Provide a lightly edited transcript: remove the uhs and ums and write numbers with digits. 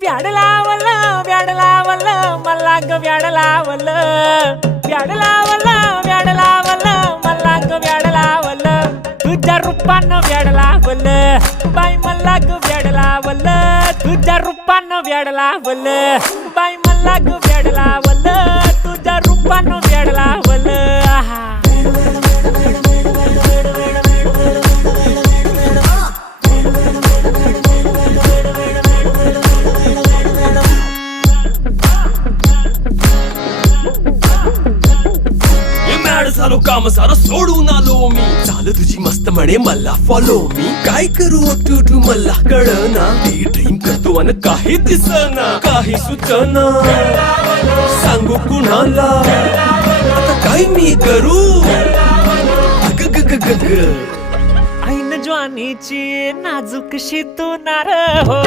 व्याड लावलं मला ग व्याड लावलं मला ग व्याड लावलं तुझ्या रूपानं व्याड लावलं बाई मला ग व्याड लावलं तुझ्या रूपानं व्याड लावलं बाई मला ग व्याड लावलं तुझ्या रूपानं व्याड लावलं आहा झालो काम सारा सोडून आलो मी झालं तुझी मस्त म्हणे मला फॉलो मी काय करू टू मला कळना ती ड्रीम करतो आणि काही दिसना काही सुचना सांगू कुणाला आता काय मी करू अग ग ग ग ग ऐन ज्वानीची नाजूक शी तू नार हो